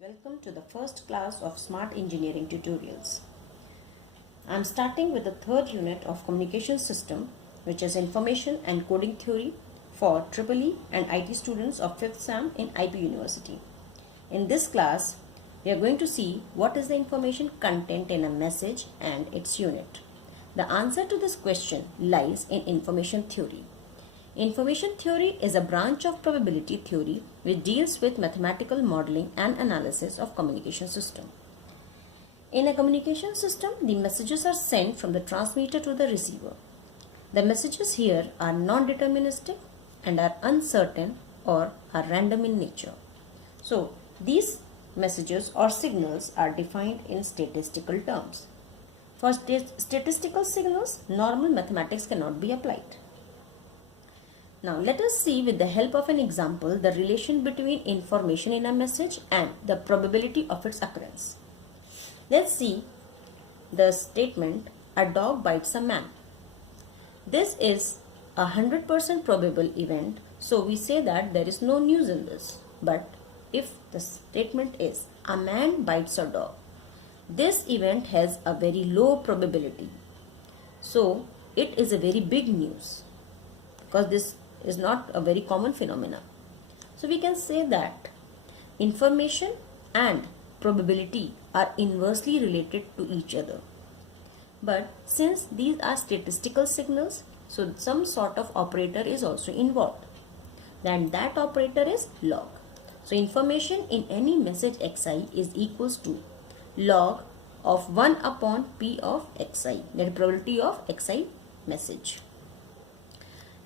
Welcome to the first class of Smart Engineering tutorials. I am starting with the third unit of Communication System, which is Information and Coding Theory for EEE and IT students of 5th SAM in IP University. In this class, we are going to see what is the information content in a message and its unit. The answer to this question lies in information theory. Information theory is a branch of probability theory which deals with mathematical modeling and analysis of communication system. In a communication system, the messages are sent from the transmitter to the receiver. The messages here are non-deterministic and are uncertain or are random in nature. So, these messages or signals are defined in statistical terms. For statistical signals, normal mathematics cannot be applied. Now let us see with the help of an example the relation between information in a message and the probability of its occurrence. Let's see the statement, a dog bites a man. This is a 100% probable event, so we say that there is no news in this. But if the statement is a man bites a dog, this event has a very low probability. So it is a very big news because this is not a very common phenomena. So we can say that information and probability are inversely related to each other. But since these are statistical signals, so some sort of operator is also involved. Then that operator is log. So information in any message xi is equals to log of 1 upon p of xi, that is probability of xi message.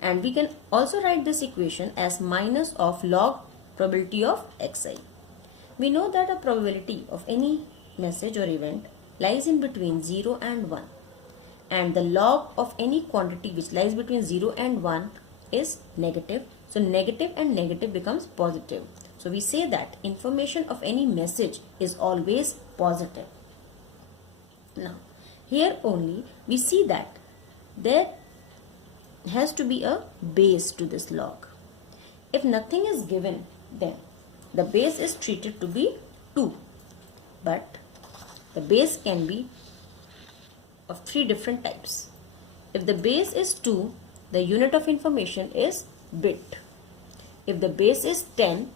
And we can also write this equation as minus of log probability of xi. We know that a probability of any message or event lies in between 0 and 1. And the log of any quantity which lies between 0 and 1 is negative. So negative and negative becomes positive. So we say that information of any message is always positive. Now here only we see that there has to be a base to this log. If nothing is given, then the base is treated to be 2. But the base can be of 3 different types. If the base is 2, the unit of information is bit. If the base is 10,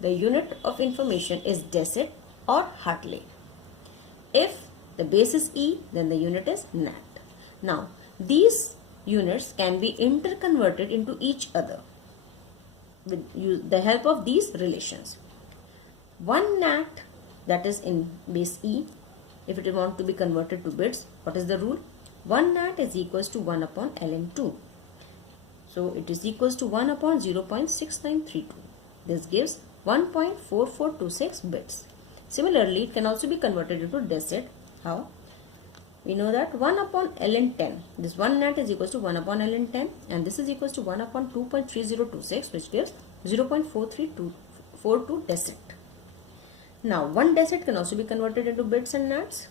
the unit of information is decit or Hartley. If the base is E, then the unit is nat. Now, these units can be interconverted into each other with the help of these relations. 1 nat, that is in base E, if it want to be converted to bits, what is the rule? 1 nat is equals to 1 upon ln2. So it is equals to 1 upon 0.6932. This gives 1.4426 bits. Similarly, it can also be converted into decit. How? We know that 1 upon ln 10, this 1 nat is equals to 1 upon ln 10 and this is equals to 1 upon 2.3026, which gives 0.4342 decit. Now 1 decit can also be converted into bits and nats.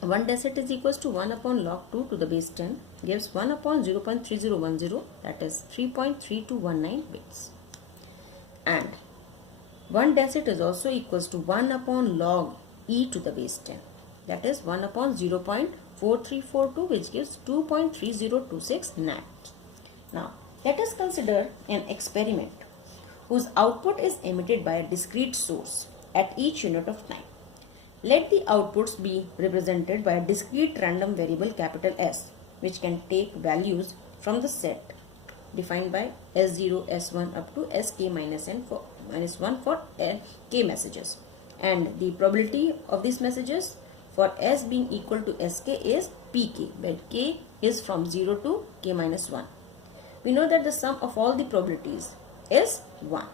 1 decit is equals to 1 upon log 2 to the base 10 gives 1 upon 0.3010, that is 3.3219 bits. And 1 decit is also equals to 1 upon log e to the base 10. That is 1 upon 0.4342, which gives 2.3026 nat. Now, let us consider an experiment whose output is emitted by a discrete source at each unit of time. Let the outputs be represented by a discrete random variable capital S, which can take values from the set defined by S0, S1 up to Sk minus n for minus 1 for k messages. And the probability of these messages for S being equal to Sk is Pk, where k is from 0 to k minus 1. We know that the sum of all the probabilities is 1.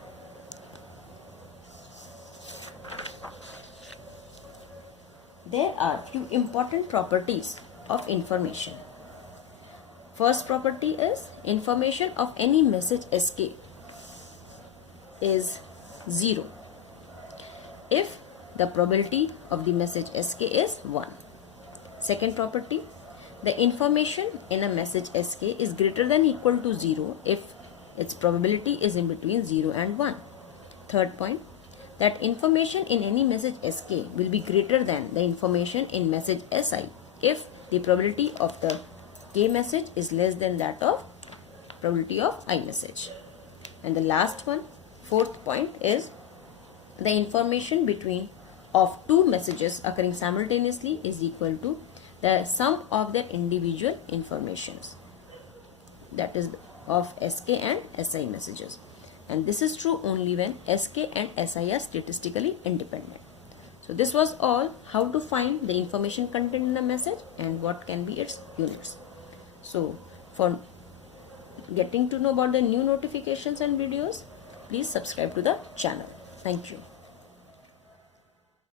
There are few important properties of information. First property is information of any message Sk is 0 if the probability of the message Sk is 1. Second property, the information in a message Sk is greater than equal to 0 if its probability is in between 0 and 1. Third point, that information in any message Sk will be greater than the information in message Si if the probability of the K message is less than that of probability of I message. And the last one, fourth point, is the information between of two messages occurring simultaneously is equal to the sum of their individual informations, that is of Sk and Si messages. And this is true only when Sk and Si are statistically independent. So this was all how to find the information contained in a message and what can be its units. So for getting to know about the new notifications and videos, please subscribe to the channel. Thank you.